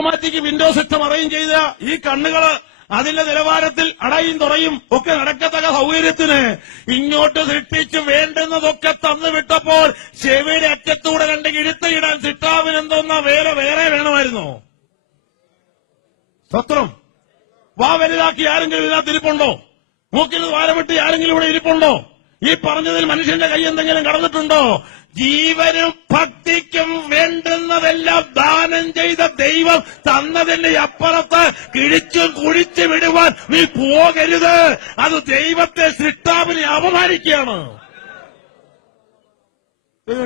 Automatic window system arrange ചെയ്ത ഈ കണ്ണുകള് അതിന്റെ നിലവാരത്തിൽ അടയും തുറയും ഒക്കെ നടക്കത്തക്ക സൗകര്യത്തിന് ഇങ്ങോട്ട് സൃഷ്ടിച്ച് വേണ്ടുന്നതൊക്കെ തന്നു വിട്ടപ്പോൾ ചെവിയുടെ അറ്റത്തൂടെ രണ്ട് കിഴുത്തയിടാൻ സിട്ടാവിന് എന്തോന്നാ വേറെ വേണമായിരുന്നോ? സ്വത്രം വാ വലുതാക്കി ആരെങ്കിലും ഇതിനകത്ത് ഇരിപ്പുണ്ടോ? മൂക്കിന് വാരമിട്ട് ആരെങ്കിലും ഇവിടെ ഇരിപ്പുണ്ടോ? ഈ പറഞ്ഞതിൽ മനുഷ്യന്റെ കൈ എന്തെങ്കിലും കടന്നിട്ടുണ്ടോ? ജീവനും ഭക്തിക്കും വേണ്ടുന്നതെല്ലാം ദാനം ചെയ്ത ദൈവം തന്നതിന്റെ അപ്പുറത്ത് കിഴിച്ചും കുഴിച്ചു വിടുവാൻ നീ പോകരുത്. അത് ദൈവത്തെ സൃഷ്ടാവിനെ അപമാനിക്കുകയാണ്.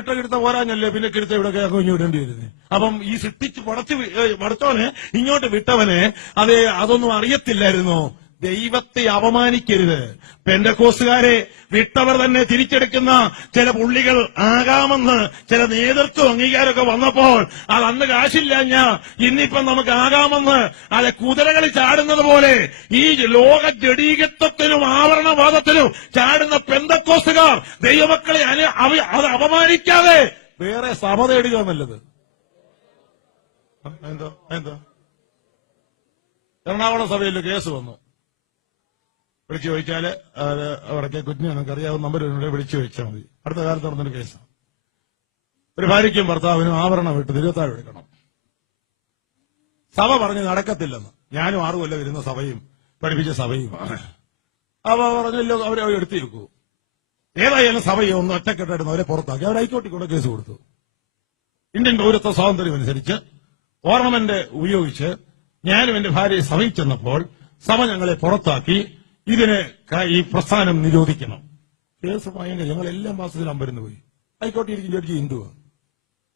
കിടുത്ത പോരാഞ്ഞല്ലേ പിന്നെ കിടുത്ത ഇവിടെ അങ്ങ് വിടേണ്ടി വരുന്നത്. അപ്പം ഈ സൃഷ്ടിച്ച് പടച്ചവനെ ഇങ്ങോട്ട് വിട്ടവനെ അതൊന്നും അറിയത്തില്ലായിരുന്നോ? ദൈവത്തെ അപമാനിക്കരുത്. പെന്തക്കോസ്തുകാരെ വിട്ടവർ തന്നെ തിരിച്ചെടുക്കുന്ന ചില പുള്ളികൾ ആകാമെന്ന് ചില നേതൃത്വം അംഗീകാരമൊക്കെ വന്നപ്പോൾ അത് അന്ന് കാശില്ലാഞ്ഞ ഇന്നിപ്പം നമുക്ക് ആകാമെന്ന് അത് കുതിരകൾ ചാടുന്നത് പോലെ ഈ ലോക ജഡീകത്വത്തിനും ആവരണവാദത്തിനും ചാടുന്ന പെന്തക്കോസ്തുകാർ ദൈവമക്കളെ അത് അപമാനിക്കാതെ വേറെ സഭ തേടുക നല്ലത്. എന്തോ എറണാകുളം സഭയിൽ കേസ് വന്നു. വിളിച്ചു ചോദിച്ചാല് അവിടേക്ക് കുഞ്ഞ് നമുക്ക് അറിയാവുന്ന നമ്പർ വിളിച്ചു ചോദിച്ചാൽ മതി. അടുത്ത കാലത്ത് നടന്നൊരു കേസ്. ഒരു ഭാര്യയ്ക്കും ഭർത്താവിനും ആവരണം വിട്ട് തിരുവത്താഴ് എടുക്കണം. സഭ പറഞ്ഞ് നടക്കത്തില്ലെന്ന്. ഞാനും 6 കൊല്ലം വരുന്ന സഭയും പഠിപ്പിച്ച സഭയും അവ പറഞ്ഞല്ലോ അവരെ എടുത്തിരിക്കൂ. ഏതായാലും സഭയെ ഒന്ന് ഒറ്റക്കെട്ടായിരുന്നു അവരെ പുറത്താക്കി. അവർ ഹൈക്കോടതി കൊണ്ട് കേസ് കൊടുത്തു. ഇന്ത്യൻ പൗരത്വ സ്വാതന്ത്ര്യം അനുസരിച്ച് ഓർണമെന്റ് ഉപയോഗിച്ച് ഞാനും എന്റെ ഭാര്യയെ സഭയിൽ ചെന്നപ്പോൾ സഭ ഞങ്ങളെ പുറത്താക്കി. ഇതിന് ഈ പ്രസ്ഥാനം നിരോധിക്കണം. കേസ് ഭയങ്കര. ഞങ്ങൾ എല്ലാ മാസത്തിലും അമ്പരന്ന് പോയി. ഹൈക്കോടതിയിരിക്കും ജഡ്ജി ഹിന്ദുവാണ്.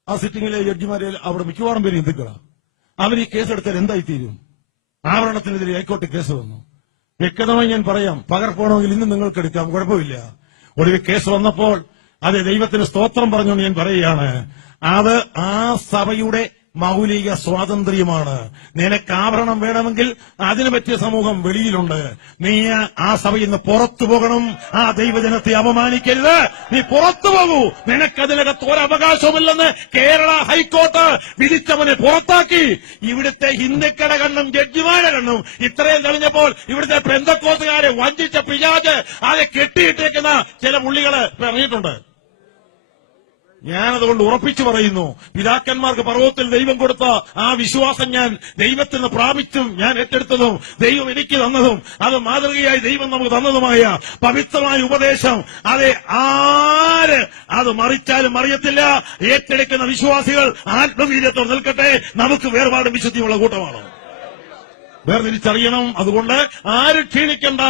ആ സിറ്റിംഗിലെ ജഡ്ജിമാരെ അവിടെ മിക്കവാറും പേര് ഹിന്ദുക്കളാണ്. അവർ ഈ കേസെടുത്താൽ എന്തായിത്തീരും? ആവരണത്തിനെതിരെ ഹൈക്കോടതി കേസ് വന്നു. വ്യക്തമായി ഞാൻ പറയാം, പകർപ്പണമെങ്കിൽ ഇന്ന് നിങ്ങൾക്ക് എടുക്കാം, കുഴപ്പമില്ല. ഒടുവിൽ കേസ് വന്നപ്പോൾ അത് ദൈവത്തിന് സ്തോത്രം പറഞ്ഞുകൊണ്ട് ഞാൻ പറയുകയാണ്, അത് ആ സഭയുടെ മൗലിക സ്വാതന്ത്ര്യമാണ്. നിനക്ക് ആഭരണം വേണമെങ്കിൽ അതിനു പറ്റിയ സമൂഹം വെളിയിലുണ്ട്. നീ ആ സഭയിൽ നിന്ന് പുറത്തു പോകണം. ആ ദൈവജനത്തെ അപമാനിക്കരുത്. നീ പുറത്തു പോകൂ. നിനക്കതിനകത്ത് ഒരവകാശമില്ലെന്ന് കേരള ഹൈക്കോർട്ട് വിധിച്ചവനെ പുറത്താക്കി. ഇവിടുത്തെ ഹിന്ദുക്കളുടെ കണ്ണും ജഡ്ജിമാരുടെ കണ്ണും ഇത്രയും തെളിഞ്ഞപ്പോൾ ഇവിടുത്തെ പെന്തക്കോസ്തുകാരെ വഞ്ചിച്ച പിശാച് അത് കെട്ടിയിട്ടേക്കുന്ന ചില പുള്ളികള് ഇറങ്ങിയിട്ടുണ്ട്. ഞാനതുകൊണ്ട് ഉറപ്പിച്ചു പറയുന്നു, പിതാക്കന്മാർക്ക് പർവ്വതത്തിൽ ദൈവം കൊടുത്ത ആ വിശ്വാസം ഞാൻ ദൈവത്തിൽ നിന്ന് പ്രാപിച്ചും ഞാൻ ഏറ്റെടുത്തതും ദൈവം എനിക്ക് തന്നതും അത് മാതൃകയായി ദൈവം നമുക്ക് തന്നതുമായ പവിത്രമായ ഉപദേശം ആര് അത് മറിച്ചാലും മറിയത്തില്ല. ഏറ്റെടുക്കുന്ന വിശ്വാസികൾ ആത്മവീര്യത്തോടെ നിൽക്കട്ടെ. നമുക്ക് വേർപാടും വിശുദ്ധിയുള്ള കൂട്ടമാണ്. വേർതിരിച്ചറിയണം. അതുകൊണ്ട് ആരും ക്ഷീണിക്കണ്ട.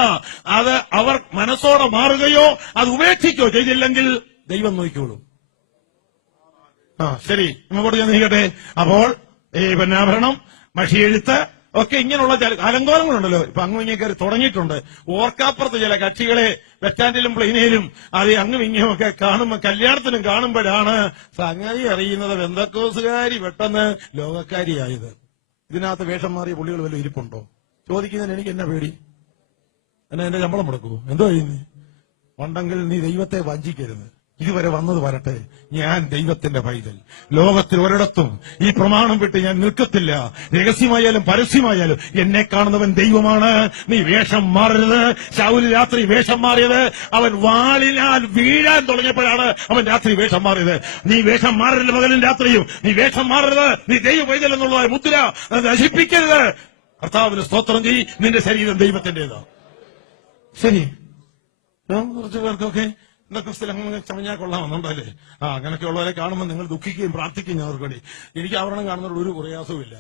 അത് അവർ മനസ്സോടെ മാറുകയോ അത് ഉപേക്ഷിക്കുകയോ ചെയ്തില്ലെങ്കിൽ ദൈവം നോക്കിക്കോളും. ശരി, ഇങ്ങോട്ട് ഞാൻ നീക്കട്ടെ. അപ്പോൾ ഈ പൊന്നാഭരണം, മഷിയെഴുത്ത് ഒക്കെ ഇങ്ങനെയുള്ള ചില അലങ്കോലങ്ങളുണ്ടല്ലോ. ഇപ്പൊ അങ്ങും ഇങ്ങനെ തുടങ്ങിയിട്ടുണ്ട്. ഓർക്കാപ്പുറത്ത് ചില കക്ഷികളെ ബസ് സ്റ്റാൻഡിലും പ്ലെയിനിലും അത് അങ്ങും ഇങ്ങുമൊക്കെ കാണുമ്പോൾ കല്യാണത്തിനും കാണുമ്പോഴാണ് സംഗതി അറിയുന്നത് പെന്തക്കോസ്തുകാരി പെട്ടെന്ന് ലോകക്കാരിയായത്. ഇതിനകത്ത് വേഷം മാറിയ പുള്ളികൾ വല്ല ഇരിപ്പുണ്ടോ? ചോദിക്കുന്നതിന് എനിക്ക് എന്നാ പേടി? എന്നാ എന്റെ ശമ്പളം മുടക്കൂ? എന്തോ ചെയ്യുന്നേ? ഉണ്ടെങ്കിൽ നീ ദൈവത്തെ വഞ്ചിക്കരുത്. ഇതുവരെ വന്നത് വരട്ടെ. ഞാൻ ദൈവത്തിന്റെ പൈതൽ. ലോകത്തിൽ ഒരിടത്തും ഈ പ്രമാണം വിട്ട് ഞാൻ നിൽക്കത്തില്ല. രഹസ്യമായാലും പരസ്യമായാലും എന്നെ കാണുന്നവൻ ദൈവമാണ്. നീ വേഷം മാറരുത്. ശൗല് രാത്രി വേഷം മാറിയത് അവൻ വാളിനാൽ വീഴാൻ തുടങ്ങിയപ്പോഴാണ് അവൻ രാത്രി വേഷം മാറിയത്. നീ വേഷം മാറരുത്. പകലും രാത്രിയും നീ വേഷം മാറരുത്. നീ ദൈവ പൈതൽ എന്നുള്ള മുദ്ര നശിപ്പിക്കരുത്. കർത്താവിന് സ്തോത്രം ചെയ്യ്. നിന്റെ ശരീരം ദൈവത്തിന്റേതാ. ശരി, കുറച്ചു പേർക്കൊക്കെ ഇന്നൊക്കെ സ്ഥലങ്ങൾ ചമഞ്ഞാൽ കൊള്ളാമെന്നുണ്ടല്ലേ? അങ്ങനെയൊക്കെ ഉള്ളവരെ കാണുമ്പോൾ നിങ്ങൾ ദുഃഖിക്കുകയും പ്രാർത്ഥിക്കുകയും അവർക്ക് വേണ്ടി. എനിക്ക് ആവരണം കാണുന്നതിൽ ഒരു പ്രയാസവും ഇല്ല.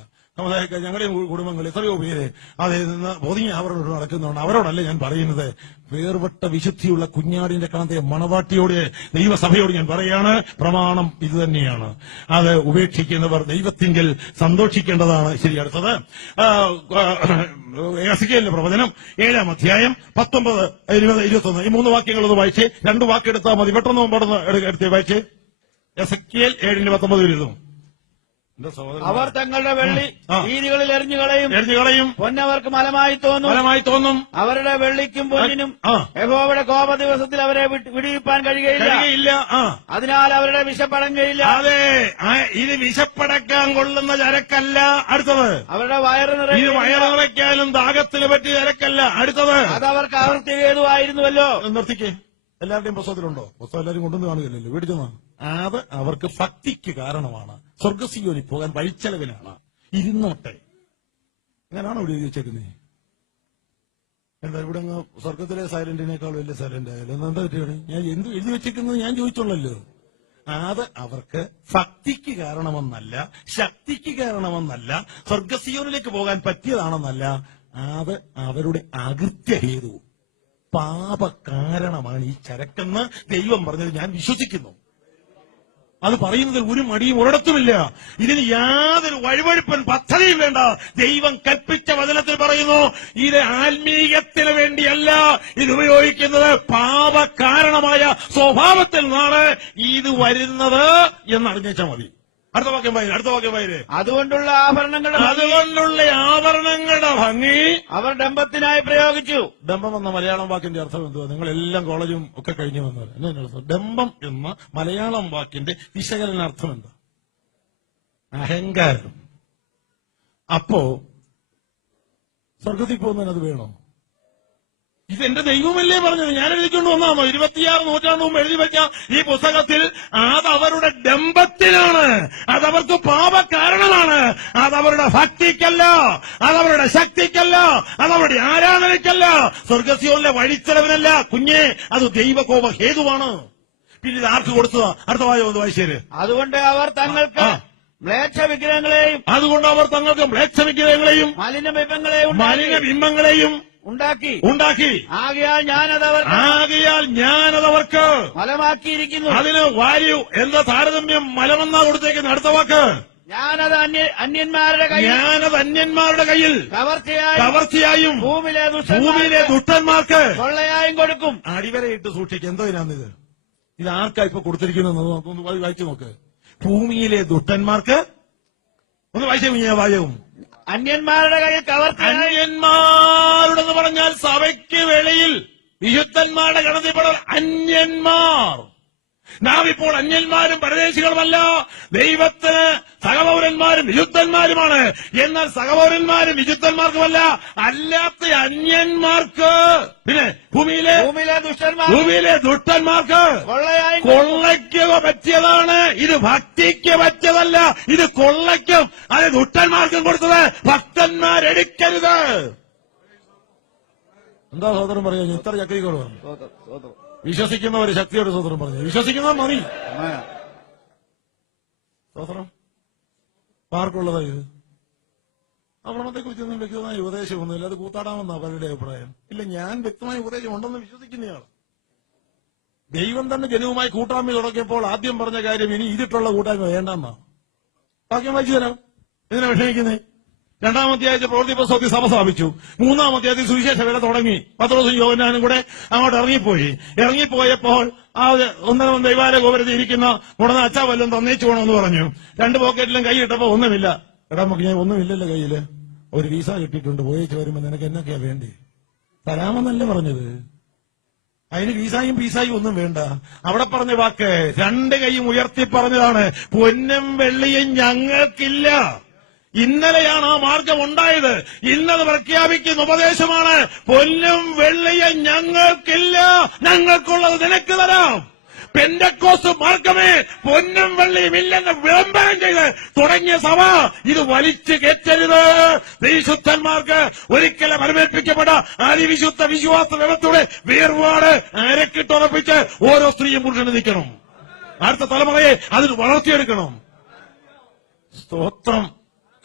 ഞങ്ങളുടെ കുടുംബങ്ങൾ എത്രയോ പേര് അതിൽ നിന്ന് പൊതിഞ്ഞ് അവരോട് നടക്കുന്നുണ്ട്. അവരോടല്ല ഞാൻ പറയുന്നത്. വേർപെട്ട വിശുദ്ധിയുള്ള കുഞ്ഞാടിന്റെ കണത്തെ മണവാട്ടിയോട് ദൈവസഭയോട് ഞാൻ പറയാണ്, പ്രമാണം ഇത് തന്നെയാണ്. അത് ഉപേക്ഷിക്കുന്നവർ ദൈവത്തിങ്കിൽ സന്തോഷിക്കേണ്ടതാണ്. ശരി, അടുത്തത് എസെക്കിയേലിന്റെ പ്രവചനം 7-ാം അധ്യായം 19, 20, 21 ഈ 3 വാക്യങ്ങളൊന്ന് വായിച്ചേ. 2 വാക്കെടുത്താൽ മതി. പെട്ടെന്ന് എടുത്ത് വായിച്ചേ. എസെക്കിയേൽ 7:19 എഴുതും. എന്റെ സഹോദരൻ, അവർ തങ്ങളുടെ വെള്ളി ആ. വീതികളിൽ എറിഞ്ഞുകളയും പൊന്നവർക്ക് മലമായി തോന്നും. അവരുടെ വെള്ളിക്കും പൊന്നിനും ആ. യഹോവയുടെ കോപ ദിവസത്തിൽ അവരെ വിടിയിപ്പാൻ കഴിയുകയില്ല. അതിനാൽ അവരുടെ വിശപ്പടങ്ങയില്ല. അതെ, ഇത് വിശപ്പടക്കാൻ കൊള്ളുന്ന ചരക്കല്ല. അടുത്തത് അവരുടെ വയറ് ഇത് വയറ് നിറയ്ക്കാനും ദാഹത്തിന് പറ്റിയ ചരക്കല്ല. അടുത്തത് അതവർക്ക് ആവൃത്തികേതുവായിരുന്നുവല്ലോ. നിർത്തിക്കേ. എല്ലാവരുടെയും പുസ്തകത്തിലുണ്ടോ? പുസ്തകം എല്ലാവരും കൊണ്ടുവന്ന് കാണുകയല്ലോ, വീട്ടിൽ അത് അവർക്ക് ഭക്തിക്ക് കാരണമാണ്. സ്വർഗസിയോനി പോകാൻ വഴിച്ചെലവിനാണ്. ഇരുന്നോട്ടെ. അങ്ങനെയാണോ ഇവിടെ എഴുതി വെച്ചേക്കുന്നത്? എന്താ ഇവിടെ സ്വർഗത്തിലെ സൈലന്റിനേക്കാൾ വലിയ സൈലന്റ് ആയാലും എന്താ പറ്റിയാണ്? ഞാൻ എന്ത് എഴുതി വെച്ചേക്കുന്നത് ഞാൻ ചോദിച്ചോളല്ലോ. അത് അവർക്ക് ഭക്തിക്ക് കാരണമെന്നല്ല, ശക്തിക്ക് കാരണമെന്നല്ല, സ്വർഗസിയോനിലേക്ക് പോകാൻ പറ്റിയതാണെന്നല്ല, അത് അവരുടെ അകൃത്യഹേതു, പാപ കാരണമാണ് ഈ ചരക്കെന്ന് ദൈവം പറഞ്ഞത് ഞാൻ വിശ്വസിക്കുന്നു. അത് പറയുന്നതിൽ ഒരു മടിയും ഒരിടത്തുമില്ല. ഇതിന് യാതൊരു വഴിവഴുപ്പൻ പദ്ധതിയും വേണ്ട. ദൈവം കൽപ്പിച്ച വചനത്തിൽ പറയുന്നു, ഇത് ആത്മീയത്തിന് വേണ്ടിയല്ല ഇത് ഉപയോഗിക്കുന്നത്, പാപ കാരണമായ സ്വഭാവത്തിൽ നിന്നാണ് ഇത് വരുന്നത് എന്നറിഞ്ഞാൽ മതി. അടുത്ത വാക്യം വായിര്. അതുകൊണ്ടുള്ള ആഭരണങ്ങളുടെ ഭംഗി അവർ ഡംബത്തിനായി പ്രയോഗിച്ചു. ഡംബം എന്ന മലയാളം വാക്കിന്റെ അർത്ഥം എന്തുവാ? നിങ്ങൾ എല്ലാം കോളേജും ഒക്കെ കഴിഞ്ഞു വന്നത് എന്നാ? ഡംബം എന്ന മലയാളം വാക്കിന്റെ വിശകലനാർത്ഥം എന്താ? അഹങ്കാരം. അപ്പോ സ്വർഗത്തിൽ പോകുന്നതിന് അത് വേണോ? ഇതെന്റെ ദൈവമല്ലേ പറഞ്ഞത്, ഞാൻ എഴുതിക്കൊണ്ട് വന്നാണോ? 26 നൂറ്റാണ്ട് മുമ്പ് എഴുതി വെച്ച ഈ പുസ്തകത്തിൽ അതവരുടെ ഡംബത്തിനാണ്, അതവർക്ക് പാപ കാരണമാണ്, അതവരുടെ ഭക്തിക്കല്ല, അതവരുടെ ശക്തിക്കല്ല, അതവരുടെ ആരാധനയ്ക്കല്ല, സ്വർഗസിയോനിലെ വഴിച്ചെലവിനല്ല. കുഞ്ഞെ, അത് ദൈവകോപ ഹേതുവാണ്. പിന്നെ ഇത് ആർക്ക് കൊടുത്തതാ? അടുത്ത വായിച്ചേര്. അതുകൊണ്ട് അവർ തങ്ങൾക്ക് മ്ലേച്ഛവിഗ്രഹങ്ങളെയും മലിനബിംബങ്ങളെയും ഉണ്ടാക്കി. ആകയാൽ ഞാനതവർക്ക് മലമാക്കിയിരിക്കുന്നു. അതിന് വാല്യൂ എന്താ? താരതമ്യം മലമെന്നാ കൊടുത്തേക്കുന്നത്. അടുത്ത വാക്ക്, ഞാനത് അന്യന്മാരുടെ കയ്യിൽ കവർച്ചയായും ഭൂമിയിലെ ദുഷ്ടന്മാർക്ക് കൊള്ളയായും കൊടുക്കും. അടിവരയിട്ട് സൂക്ഷിക്കും. എന്തോ ഇതിനാണിത്? ഇത് ആർക്കാ ഇപ്പൊ കൊടുത്തിരിക്കുന്നത്? ഒന്ന് വായിച്ചു നോക്ക്. ഭൂമിയിലെ ദുഷ്ടന്മാർക്ക്. ഒന്ന് വായിക്കും. അന്യന്മാരുടെ കയ്യിൽ അന്യന്മാരുടെന്ന് പറഞ്ഞാൽ സഭയ്ക്ക് വെളിയിൽ വിശുദ്ധന്മാരുടെ ഗണത്തിൽപ്പെടുന്ന അന്യന്മാർ. നാം ഇപ്പോൾ അന്യന്മാരും പരദേശികളുമല്ല, ദൈവത്തിന് സഹപൗരന്മാരും വിശുദ്ധന്മാരുമാണ്. എന്നാൽ സഹപൗരന്മാരും വിശുദ്ധന്മാർക്കുമല്ല, അല്ലാത്ത അന്യന്മാർക്ക്, പിന്നെ ഭൂമിയിലെ ദുഷ്ടന്മാർക്ക് കൊള്ളയ്ക്ക് പറ്റിയതാണ്. ഇത് ഭക്തിക്ക് പറ്റിയതല്ല, ഇത് കൊള്ളയ്ക്കും അത് ദുഷ്ടന്മാർക്കും കൊടുത്തത്. ഭക്തന്മാരെടുക്കരുത്. എന്താ സഹോദരൻ പറയാ? ഇത്ര ചക്രീകളോ? വിശ്വസിക്കുന്നവര് ശക്തിയോട് സഹോദരൻ പറഞ്ഞു. വിശ്വസിക്കുന്നവർ മതി. സഹോദരം ആർക്കുള്ളതാ ഇത്? അക്രമത്തെ കുറിച്ചൊന്നും വ്യക്തമായ ഉപദേശമൊന്നുമില്ല. അത് കൂത്താടാമെന്നാ പലരുടെ അഭിപ്രായം. ഇല്ല, ഞാൻ വ്യക്തമായ ഉപദേശം ഉണ്ടെന്ന് വിശ്വസിക്കുന്നയാൾ. ദൈവം തന്നെ ജനവുമായി കൂട്ടായ്മ തുടങ്ങിയപ്പോൾ ആദ്യം പറഞ്ഞ കാര്യം ഇനി ഇതിട്ടുള്ള കൂട്ടായ്മ വേണ്ടെന്നാ. വാക്യം വായിച്ചു തരാം. ഇതിനെ വിഷമിക്കുന്നേ. 2-ാം അധ്യായത്തിൽ പ്രവൃത്തി പുസ്തകത്തിൽ സഭ സ്ഥാപിച്ചു. 3-ാം അധ്യായത്തിൽ സുവിശേഷ വേല തുടങ്ങി. പത്രോസും യോഹന്നാനും കൂടെ അങ്ങോട്ട് ഇറങ്ങിപ്പോയപ്പോൾ ആ ഒന്നരം ദൈവാലയ ഗോപുരത്തിൽ ഇരിക്കുന്ന ഉടനെ അച്ഛാ വല്ലതും തന്നേച്ചു പോകണമെന്ന് പറഞ്ഞു. 2 പോക്കറ്റിലും കൈ ഇട്ടപ്പോ ഒന്നുമില്ല. എടാ ഞാൻ ഒന്നുമില്ലല്ലോ കയ്യില്, ഒരു വീസ കിട്ടിയിട്ടുണ്ട്, പോയേച്ച് വരുമ്പോ നിനക്ക് എന്നൊക്കെയാ വേണ്ടി? തരാമെന്നല്ലേ പറഞ്ഞത്. അതിന് വീസായും പീസായും ഒന്നും വേണ്ട. അവിടെ പറഞ്ഞ വാക്ക് 2 കൈയും ഉയർത്തി പറഞ്ഞതാണ്, പൊന്നും വെള്ളിയും ഞങ്ങൾക്കില്ല. ഇന്നലെയാണ് ആ മാർഗം ഉണ്ടായത്. ഇന്നത് പ്രഖ്യാപിക്കുന്ന ഉപദേശമാണ്, പൊന്നും വെള്ളിയും ഞങ്ങൾക്കില്ല, ഞങ്ങൾക്കുള്ളത് നിനക്ക് തരാം. പെന്തക്കോസ്ത് മാർഗമേ പൊന്നും വെള്ളിയും ഇല്ലെന്ന് വിളംബരം ചെയ്ത് തുടങ്ങിയ സഭ ഇത് വലിച്ചു കയറ്റരുത്. വിശുദ്ധന്മാർക്ക് ഒരിക്കലും അനുമേൽപ്പിക്കപ്പെട്ട അതിവിശുദ്ധ വിശ്വാസ വ്യവസ്ഥയുടെ വേർപാട് അരക്കിട്ടുറപ്പിച്ച് ഓരോ സ്ത്രീയും പുരുഷനും നിൽക്കണം. അടുത്ത തലമുറയെ അതിന് വളർത്തിയെടുക്കണം. സ്തോത്രം.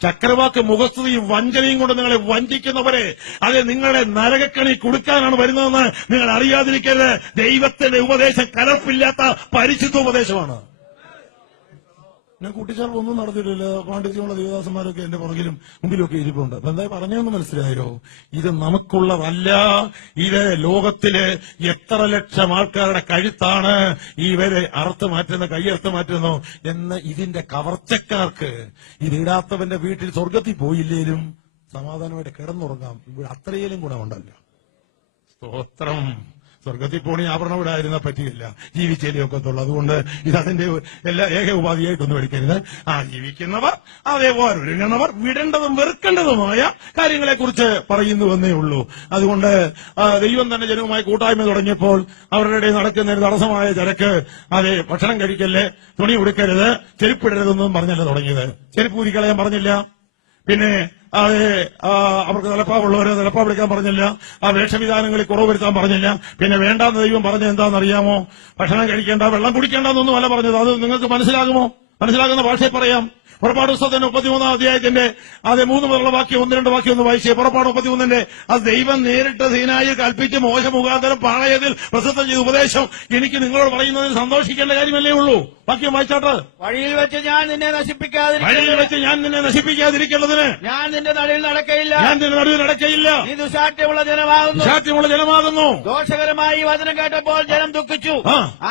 ചക്രവാക്ക് മുഖസ്തുതിയും വഞ്ചനയും കൊണ്ട് നിങ്ങളെ വഞ്ചിക്കുന്നവരെ അത് നിങ്ങളെ നരകക്കണി കൊടുക്കാനാണ് വരുന്നതെന്ന് നിങ്ങൾ അറിയാതിരിക്കരുത്. ദൈവത്തിന്റെ ഉപദേശം കലർപ്പില്ലാത്ത പരിശുദ്ധ ഉപദേശമാണ്. ഞാൻ കൂട്ടിച്ചേർപ്പൊന്നും നടത്തിയിട്ടില്ല. പാണ്ഡിത്യമുള്ള ദേവദാസന്മാരൊക്കെ എന്റെ പുറകിലും മുമ്പിലൊക്കെ ഇരിപ്പുണ്ട്. അപ്പൊ എന്തായി പറഞ്ഞതെന്ന് മനസ്സിലായോ? ഇത് നമുക്കുള്ളതല്ല. ഇത് ലോകത്തിലെ എത്ര ലക്ഷം ആൾക്കാരുടെ കഴുത്താണ് ഇവരെ അറുത്ത് മാറ്റുന്ന, കൈയറുത്ത് മാറ്റുന്നു എന്ന് ഇതിന്റെ കവർച്ചക്കാർക്ക്, ഇതിടാത്തവന്റെ വീട്ടിൽ സ്വർഗത്തിൽ പോയില്ലേലും സമാധാനമായിട്ട് കിടന്നുറങ്ങാം. ഇവിടെ അത്രയേലും ഗുണമുണ്ടല്ലോ. സ്തോത്രം. സ്വർഗത്തിൽ പോണി ആഭരണം ഇടായിരുന്ന പറ്റിയില്ല, ജീവിച്ചേലേ ഒക്കത്തുള്ളൂ. അതുകൊണ്ട് ഇതതിന്റെ എല്ലാ ഏക ഉപാധിയായിട്ടൊന്നും എടുക്കരുത്. ജീവിക്കുന്നവർ അതേപോലെ ഒരുങ്ങുന്നവർ വിടേണ്ടതും വെറുക്കേണ്ടതുമായ കാര്യങ്ങളെക്കുറിച്ച് പറയുന്നുവെന്നേ ഉള്ളൂ. അതുകൊണ്ട് ദൈവം തന്നെ ജനവുമായി കൂട്ടായ്മ തുടങ്ങിയപ്പോൾ അവരുടെ ഇടയിൽ നടക്കുന്ന ഒരു തടസ്സമായ ചരക്ക്, അതെ ഭക്ഷണം കഴിക്കല്ലേ, തുണി ഉടുക്കരുത്, ചെരുപ്പിടരുതെന്നും പറഞ്ഞല്ല തുടങ്ങിയത്. ചെരുപ്പ് ഊരിക്കളയാൻ പറഞ്ഞില്ല. പിന്നെ അവർക്ക് തലപ്പാവുള്ളവരെ തലപ്പാവ് എടുക്കാൻ പറഞ്ഞില്ല. ആ വേഷവിധാനങ്ങളിൽ കുറവ് വരുത്താൻ പറഞ്ഞില്ല. പിന്നെ വേണ്ടാന്ന് ദൈവം പറഞ്ഞത് എന്താണെന്നറിയാമോ? ഭക്ഷണം കഴിക്കേണ്ട, വെള്ളം കുടിക്കേണ്ടെന്നൊന്നും അല്ല പറഞ്ഞത്. അത് നിങ്ങൾക്ക് മനസ്സിലാകുമോ? മനസ്സിലാകുന്ന ഭാഷയിൽ പറയാം. പുറപ്പാട് പുസ്തകത്തിന്റെ 33 അധ്യായത്തിന്റെ 3 മുതലുള്ള വാക്യം 1-2 വാക്യം ഒന്ന് വായിച്ചേ. പുറപ്പാട് 33 അത് ദൈവം നേരിട്ട് സീനായിൽ കൽപ്പിച്ച് മോശ മുഖാന്തരം പാളയത്തിൽ പ്രസിദ്ധം ചെയ്ത ഉപദേശം എനിക്ക് നിങ്ങളോട് പറയുന്നതിന് സന്തോഷിക്കേണ്ട കാര്യമല്ലേ ഉള്ളൂ. വാക്യം വായിച്ചാട്ട്. വഴിയിൽ വെച്ച് ഞാൻ നിന്നെ നശിപ്പിക്കാതിരിക്കേണ്ടതിന് ഞാൻ നിന്റെ നടുവിൽ നടക്കയില്ല. നീ ദുശാഠ്യമുള്ള ജനമാകുന്നു. ദോഷകരമായി ഈ വചനം കേട്ടപ്പോൾ ജനം ദുഃഖിച്ചു.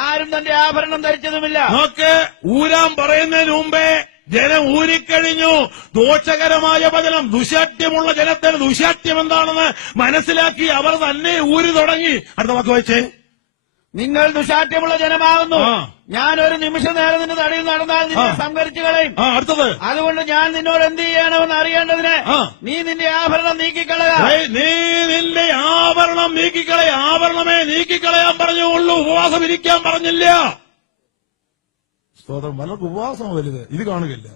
ആരും തന്റെ ആഭരണം ധരിച്ചതുമില്ല. നോക്ക്, ഊരാൻ പറയുന്നതിന് മുമ്പേ ജനം ഊരിക്കഴിഞ്ഞു. ദോഷകരമായ വചനം, ദുശാഠ്യമുള്ള ജനത്തിന് ദുശാഠ്യം എന്താണെന്ന് മനസ്സിലാക്കി അവർ തന്നെ ഊരി തുടങ്ങി. അടുത്ത വാക്ക് വായിച്ചേ. നിങ്ങൾ ദുശാഠ്യമുള്ള ജനമാകുന്നു. ഞാൻ ഒരു നിമിഷ നേരം നിന്റെ നടുവിൽ നടന്നാൽ നിന്നെ സംഹരിച്ചു കളയും. അടുത്തത്. അതുകൊണ്ട് ഞാൻ നിന്നോട് എന്ത് ചെയ്യണമെന്ന് അറിയേണ്ടതിന് നീ നിന്റെ ആഭരണം നീക്കിക്കളയുക. നീ നിന്റെ ആഭരണം നീക്കിക്കളയ. ആഭരണമേ നീക്കിക്കളയാൻ പറഞ്ഞുള്ളൂ, ഉപവാസം ഇരിക്കാൻ പറഞ്ഞില്ല. സ്തോത്രം. പലർക്കും ഉപവാസം വലുത് ഇത് കാണുകയില്ല.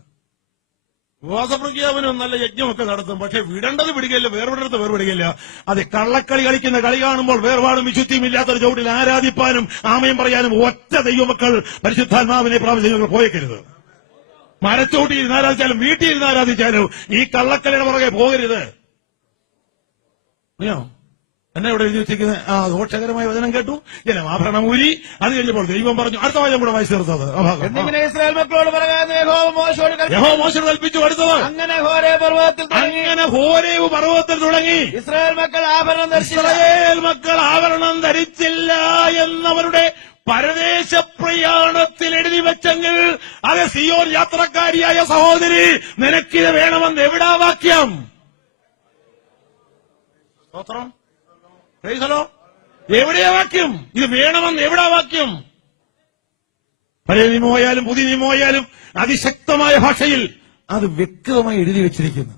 ഉപവാസ പ്രഖ്യാപനം നല്ല യജ്ഞമൊക്കെ നടത്തും, പക്ഷെ വിടേണ്ടത് വിടുകയില്ല, വേർപെടുത്ത് വേർപെടുകയില്ല. അത് കള്ളക്കളി കളിക്കുന്ന കളി കാണുമ്പോൾ വേർപാടും വിശുദ്ധിയും ഇല്ലാത്തൊരു ചുവട്ടിൽ ആരാധിപ്പാനും ആമയം പറയാനും ഒറ്റ ദൈവമക്കൾ പരിശുദ്ധാത്മാവിനെ പ്രാപിച്ച് പോയേക്കരുത്. മരച്ചോട്ടിൽ ഇരുന്ന് ആരാധിച്ചാലും വീട്ടിൽ ഇരുന്ന് ആരാധിച്ചാലും ഈ കള്ളക്കളിയുടെ പുറകെ പോകരുത്. അറിയോ എന്നെ ഇവിടെ എഴുതി വെച്ചിരിക്കുന്നത്? ദോഷകരമായ വചനം കേട്ടു, ജനം ആഭരണം ഊരി. അത് കഴിഞ്ഞപ്പോൾ ദൈവം പറഞ്ഞു. അടുത്ത വാചകം കൂടെ വായിച്ചു തീർത്തത്. ഇസ്രായേൽ മക്കളോട് യഹോവ മോശയോട് കൽപ്പിച്ചു. അടുത്തത്. അങ്ങനെ ഹോരേബ് പർവ്വതത്തിൽ തുടങ്ങി ഇസ്രായേൽ മക്കൾ ആഭരണം ധരിച്ചില്ല എന്നവരുടെ പരദേശ പ്രയാണത്തിൽ എഴുതി വെച്ചെങ്കിൽ അത് സിയോൻ യാത്രക്കാരിയായ സഹോദരി, നിനക്കിത് വേണമെന്ന് എവിടാ വാക്യം? എവിടെയാ വാക്യം? ഇത് വേണമെന്ന് എവിടാ വാക്യം? പഴയ നിയമമായാലും പുതിയ നിയമമായാലും അതിശക്തമായ ഭാഷയിൽ അത് വ്യക്തമായി എഴുതി വെച്ചിരിക്കുന്നു.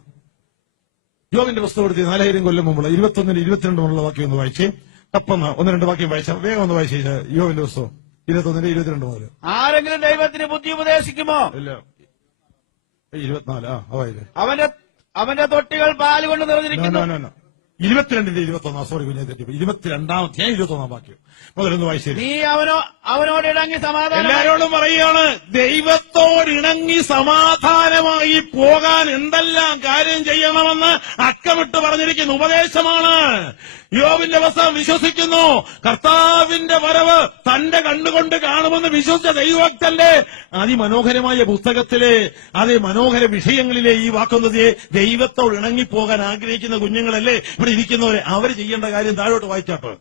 യോബിന്റെ പുസ്തകത്തിൽ 4000 കൊല്ലം മുമ്പുള്ള 21-22 മുതലുള്ള വാക്യം ഒന്ന് വായിച്ചേ. തപ്പന്ന് 1-2 വാക്യം വായിച്ച വേഗം ഒന്ന് വായിച്ചേ. യോബിന്റെ പുസ്തകം 21-22 മുതൽ. ആരെങ്കിലും ദൈവത്തിന് ബുദ്ധി ഉപദേശിക്കുമോ? ഇല്ല. 24 അവന്റെ തൊട്ടികൾ പാലുകൊണ്ട് നിറഞ്ഞിരിക്കുന്നു. 22-21 സോറി കുഞ്ഞെ തെറ്റി. 22-ാമത്തെ 21 വാക്യം മുതലൊന്ന് വായിച്ചു. നീ അവനോട് ഇണങ്ങി സമാധാനം. എല്ലാരോടും പറയുകയാണ്, ദൈവത്തോട് ഇണങ്ങി സമാധാനമായി പോകാൻ എന്തെല്ലാം കാര്യം ചെയ്യണമെന്ന് അക്കമിട്ട് പറഞ്ഞിരിക്കുന്ന ഉപദേശമാണ്. യോബിന്റെ വസ്ത്രം വിശ്വസിക്കുന്നു. കർത്താവിന്റെ വരവ് തന്റെ കണ്ണുകൊണ്ട് കാണുമെന്ന് വിശ്വസിച്ച ദൈവഭക്തന്റെ അതിമനോഹരമായ പുസ്തകത്തിലെ മനോഹര വിഷയങ്ങളിലെ ഈ വാക്കൊന്നത് ദൈവത്തോട് ഇണങ്ങിപ്പോകാൻ ആഗ്രഹിക്കുന്ന കുഞ്ഞുങ്ങളല്ലേ ഇവിടെ ഇരിക്കുന്നവരെ, അവർ ചെയ്യേണ്ട കാര്യം താഴോട്ട് വായിച്ചാട്ടോ.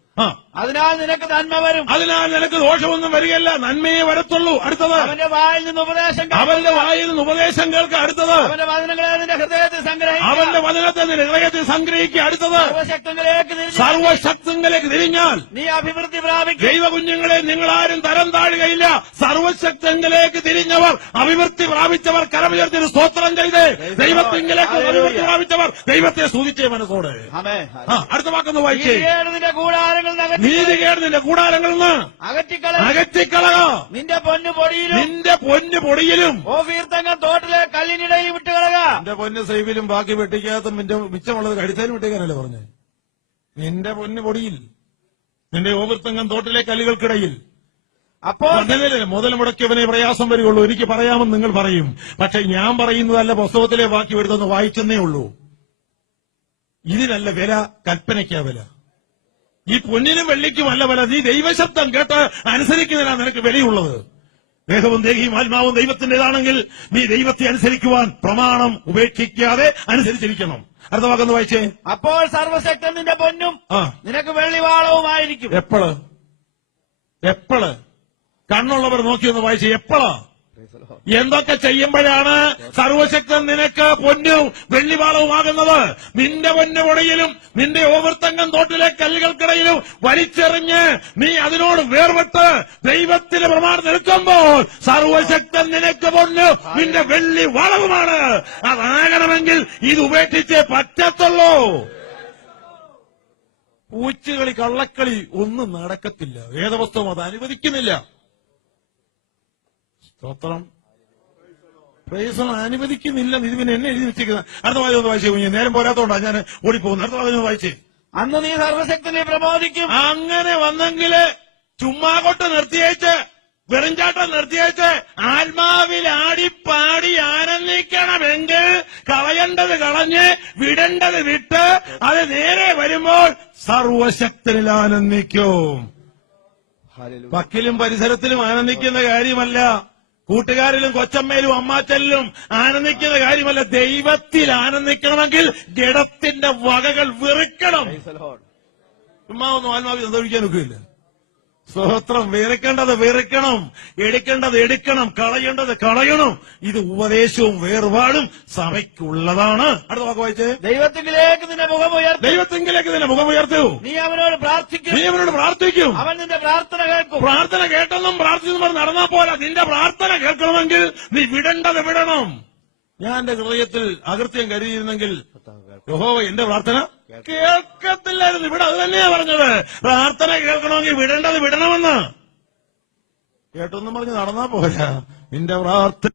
അതിനാൽ നിനക്ക് നന്മ വരും. അതിനാൽ നിനക്ക് ദോഷമൊന്നും വരികയല്ല, നന്മയെ വരത്തുള്ളൂ. അടുത്തത്. അവന്റെ വായിൽ നിന്ന് ഉപദേശം കേൾക്കുക. അടുത്തത്. അവന്റെ വചനങ്ങളെ നിന്റെ ഹൃദയത്തിൽ സംഗ്രഹിക്കുക. അവന്റെ വചനത്തെ നിന്റെ ഹൃദയത്തിൽ സംഗ്രഹിക്കുക. അടുത്തത്. സർവശക്തങ്ങളിലേക്ക് തിരിഞ്ഞാൽ നീ അഭിവൃദ്ധി പ്രാപിക്കും. ദൈവകുഞ്ഞുങ്ങളെ നിങ്ങൾ ആരും തരം താഴുകയില്ല. സർവശക്തങ്ങളിലേക്ക് തിരിഞ്ഞവർ, അഭിവൃദ്ധി പ്രാപിച്ചവർ കരമുയർത്തി സ്തോത്രം ചെയ്ത് ദൈവത്തിലേക്ക് അഭിവൃദ്ധി പ്രാപിച്ചവർ ദൈവത്തെ സ്തുതിച്ചേ മനസ്സോടെ. അടുത്ത വാക്കൊന്ന് വായിച്ചേ. നീതികേട് നിന്റെ കൂടാരങ്ങളിൽ നിന്ന് അകറ്റിക്കളക. നിന്റെ പൊന്നു പൊടിയിലും തോട്ടിലെ കല്ലിനിടയിൽ വിട്ടുകളക. നിന്റെ പൊന്ന് സൈവിലും ബാക്കി വെട്ടിക്കാത്ത മിച്ചമുള്ളത് കടിച്ചാലും വെട്ടിക്കാനല്ലേ പറഞ്ഞേ? നിന്റെ പൊന്നു പൊടിയിൽ, നിന്റെ ഓവർത്തങ്കം തോട്ടിലെ കല്ലുകൾക്കിടയിൽ. അപ്പോൾ മുതൽ മുടക്കിയവനെ പ്രയാസം വരികയുള്ളൂ. എനിക്ക് പറയാമെന്ന് നിങ്ങൾ പറയും, പക്ഷെ ഞാൻ പറയുന്നതല്ല, പുസ്തകത്തിലെ ബാക്കി വരുതെന്ന് വായിച്ചെന്നേ ഉള്ളൂ. ഇതിനല്ല വില, കൽപ്പനയ്ക്കാ വില. ഈ പൊന്നിനും വെള്ളിക്കും അല്ല വില. നീ ദൈവശബ്ദം കേട്ട് അനുസരിക്കുന്നതിനാണ് നിനക്ക് വിലയുള്ളത്. ദേഹവും ദേഹിയും ആത്മാവും ദൈവത്തിന്റേതാണെങ്കിൽ നീ ദൈവത്തെ അനുസരിക്കുവാൻ പ്രമാണം ഉപേക്ഷിക്കാതെ അനുസരിച്ചിരിക്കണം. അടുത്ത വാക്കൊന്ന് വായിച്ചേ. അപ്പോൾ സർവശക്തൻ നിന്റെ പൊന്നും ആ. നിനക്ക് വെള്ളിവാളവുമായിരിക്കും. എപ്പോള് കണ്ണുള്ളവർ നോക്കിയൊന്ന് വായിച്ചേ. എപ്പോഴാ എന്തൊക്കെ ചെയ്യുമ്പോഴാണ് സർവശക്തൻ നിനക്ക് പൊന്നും വെള്ളിവാളവുമാകുന്നത്? നിന്റെ പൊന്നുപൊടിയിലും നിന്റെ ഓവർത്തങ്കം തോട്ടിലെ കല്ലുകൾക്കിടയിലും വലിച്ചെറിഞ്ഞ് നീ അതിനോട് വേർപെട്ട് ദൈവത്തിന് പ്രമാണം നിൽക്കുമ്പോൾ സർവശക്തൻ നിനക്ക് പൊന്നു നിന്റെ വെള്ളി വളവുമാണ്. അതാകണമെങ്കിൽ ഇത് ഉപേക്ഷിച്ചേ പറ്റത്തുള്ളൂ. പൂച്ചുകളി കള്ളക്കളി ഒന്നും നടക്കത്തില്ല. വേദപുസ്തകം അത് അനുവദിക്കുന്നില്ല. സ്തോത്രം. പ്രൈസ് അനുവദിക്കുന്നില്ല. ഇത് പിന്നെ എന്നെ എഴുതി വെച്ചിരിക്കുന്നത്. അടുത്ത വാചകം ഒന്ന് വായിച്ചു. നേരം പോരാത്തോണ്ടാ ഞാൻ ഓടിപ്പോകുന്നു. അടുത്ത വാചകം വായിച്ചേ. അന്ന് നീ സർവശക്തനെ പ്രബോധിക്കും. അങ്ങനെ വന്നെങ്കില് ചുമ്മാ കൊട്ട് നിർത്തിയേച്ച് വെറുംചാട്ടം നിർത്തിയേച്ച് ആത്മാവിൽ ആടിപ്പാടി ആനന്ദിക്കണമെങ്കിൽ കളയേണ്ടത് കളഞ്ഞ് വിടേണ്ടത് വിട്ട് അത് നേരെ വരുമ്പോൾ സർവശക്തനിൽ ആനന്ദിക്കും. വക്കിലും പരിസരത്തിലും ആനന്ദിക്കുന്ന കാര്യമല്ല, കൂട്ടുകാരിലും കൊച്ചമ്മയിലും അമ്മാച്ചലിലും ആനന്ദിക്കുന്ന കാര്യമല്ല. ദൈവത്തിൽ ആനന്ദിക്കണമെങ്കിൽ ജഡത്തിന്റെ വകകൾ വെറുക്കണം. ചുമ്മാ ഒന്നും ആത്മാവിൽ സന്തോഷിക്കാൻ ഒക്കില്ല. സ്തോത്രം. വെറുക്കേണ്ടത് വെറുക്കണം, എടുക്കേണ്ടത് എടുക്കണം, കളയേണ്ടത് കളയണം. ഇത് ഉപദേശവും വേർപാടും സഭയ്ക്കുള്ളതാണ്. അടുത്ത വാക്ക് വായിച്ചേ. ദൈവത്തിലേക്ക് നിന്റെ മുഖം ഉയർത്തും. ദൈവത്തിങ്കിലേക്ക് നിന്റെ മുഖം ഉയർത്തൂ. നീ അവനോട് പ്രാർത്ഥിക്കും. നീ അവനോട് പ്രാർത്ഥിക്കും. അവൻ നിന്റെ പ്രാർത്ഥന കേൾക്കും. പ്രാർത്ഥന കേട്ടെന്നും പ്രാർത്ഥിച്ചെന്നും പറഞ്ഞ് നടന്നാ പോലെ നിന്റെ പ്രാർത്ഥന കേൾക്കണമെങ്കിൽ നീ വിടേണ്ടത് വിടണം. ഞാൻ എന്റെ ഹൃദയത്തിൽ അകൃത്യം കരുതിയിരുന്നെങ്കിൽ യഹോവ എന്റെ പ്രാർത്ഥന കേൾക്കത്തില്ലായിരുന്നു. ഇവിടെ അത് തന്നെയാ പറഞ്ഞത്. പ്രാർത്ഥന കേൾക്കണമെങ്കിൽ വിടേണ്ടത് വിടണമെന്ന്. കേട്ടൊന്നും പറഞ്ഞ് നടന്നാ പോരാ. നിന്റെ പ്രാർത്ഥന